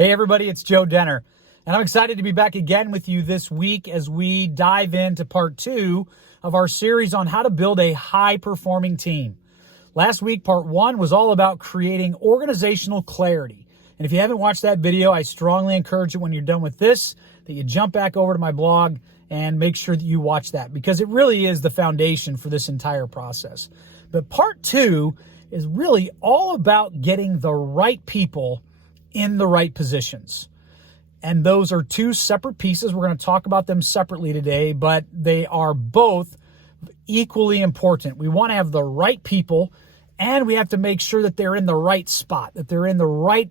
Hey everybody, it's Joe Denner, and I'm excited to be back again with you this week as we dive into part 2 of our series on how to build a high-performing team. Last week, part 1 was all about creating organizational clarity. And if you haven't watched that video, I strongly encourage you when you're done with this, that you jump back over to my blog and make sure that you watch that, because it really is the foundation for this entire process. But part 2 is really all about getting the right people in the right positions. And those are two separate pieces. We're going to talk about them separately today, but they are both equally important. We want to have the right people, and we have to make sure that they're in the right spot, that they're in the right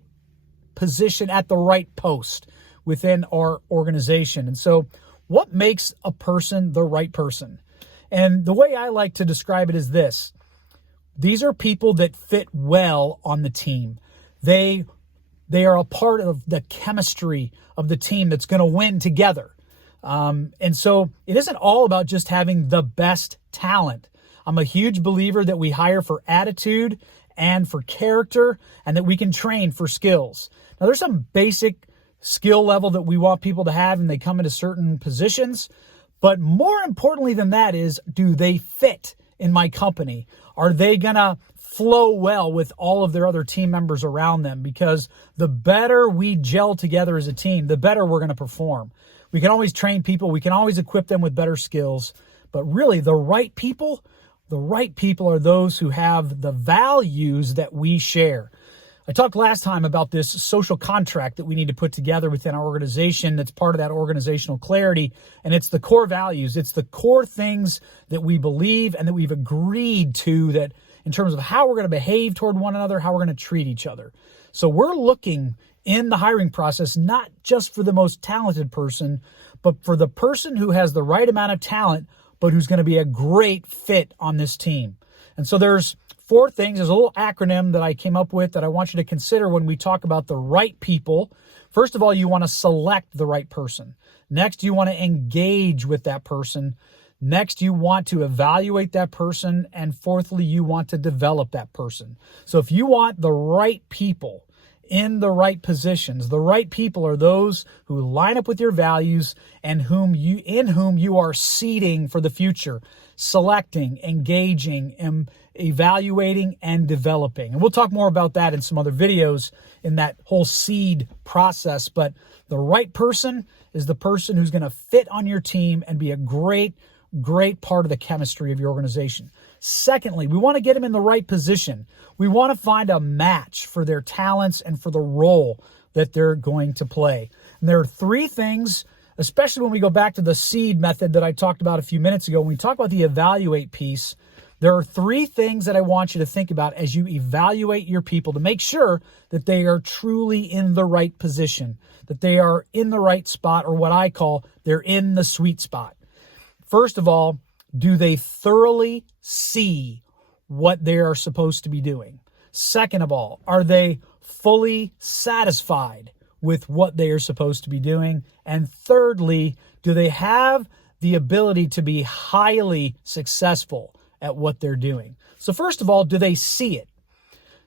position at the right post within our organization. And so what makes a person the right person? And the way I like to describe it is this. These are people that fit well on the team. They are a part of the chemistry of the team that's going to win together. And so it isn't all about just having the best talent. I'm a huge believer that we hire for attitude and for character, and that we can train for skills. Now, there's some basic skill level that we want people to have, and they come into certain positions. But more importantly than that is, do they fit in my company? Are they going to flow well with all of their other team members around them? Because the better we gel together as a team, the better we're going to perform. We can always train people. We can always equip them with better skills. But really, the right people are those who have the values that we share. I talked last time about this social contract that we need to put together within our organization that's part of that organizational clarity, and it's the core values. It's the core things that we believe and that we've agreed to, that in terms of how we're going to behave toward one another, how we're going to treat each other. So we're looking in the hiring process not just for the most talented person, but for the person who has the right amount of talent, but who's going to be a great fit on this team. And so there's 4 things. There's a little acronym that I came up with that I want you to consider when we talk about the right people. First of all, you want to select the right person. Next, you want to engage with that person. Next, you want to evaluate that person. And fourthly, you want to develop that person. So if you want the right people in the right positions, the right people are those who line up with your values and in whom you are seeding for the future, selecting, engaging, and evaluating and developing. And we'll talk more about that in some other videos in that whole seed process. But the right person is the person who's going to fit on your team and be a great part of the chemistry of your organization. Secondly, we want to get them in the right position. We want to find a match for their talents and for the role that they're going to play. And there are 3 things, especially when we go back to the seed method that I talked about a few minutes ago. When we talk about the evaluate piece, there are 3 things that I want you to think about as you evaluate your people to make sure that they are truly in the right position, that they are in the right spot, or what I call they're in the sweet spot. First of all, do they thoroughly see what they are supposed to be doing? Second of all, are they fully satisfied with what they are supposed to be doing? And thirdly, do they have the ability to be highly successful at what they're doing? So first of all, do they see it?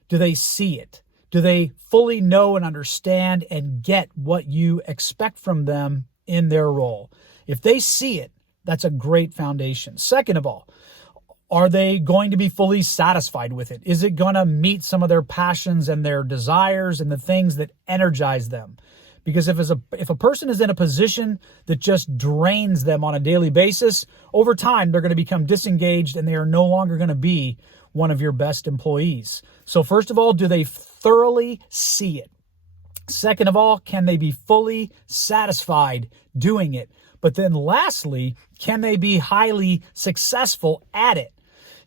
Do they see it? Do they fully know and understand and get what you expect from them in their role? If they see it, that's a great foundation. Second of all, are they going to be fully satisfied with it? Is it going to meet some of their passions and their desires and the things that energize them? Because if a person is in a position that just drains them on a daily basis, over time they're going to become disengaged and they are no longer going to be one of your best employees. So first of all, do they thoroughly see it? Second of all, can they be fully satisfied doing it? But then lastly, can they be highly successful at it?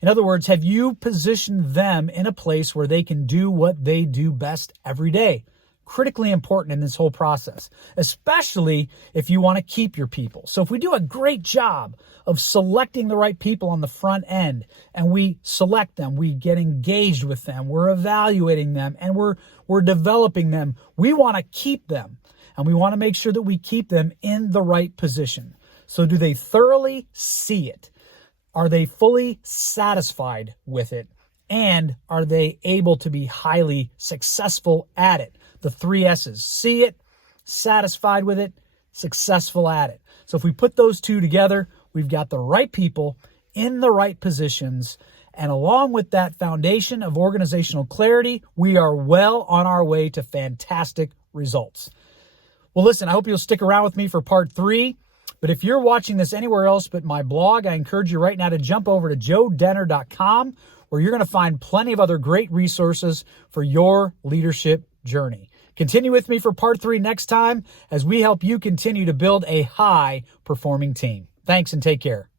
In other words, have you positioned them in a place where they can do what they do best every day? Critically important in this whole process, especially if you want to keep your people. So if we do a great job of selecting the right people on the front end, and we select them, we get engaged with them, we're evaluating them, and we're developing them, we want to keep them. And we want to make sure that we keep them in the right position. So do they thoroughly see it? Are they fully satisfied with it? And are they able to be highly successful at it? the 3 S's. See it, satisfied with it, successful at it. So if we put those 2 together, we've got the right people in the right positions. And along with that foundation of organizational clarity, we are well on our way to fantastic results. Well, listen, I hope you'll stick around with me for part 3. But if you're watching this anywhere else but my blog, I encourage you right now to jump over to joedenner.com, where you're going to find plenty of other great resources for your leadership journey. Continue with me for part 3 next time as we help you continue to build a high-performing team. Thanks and take care.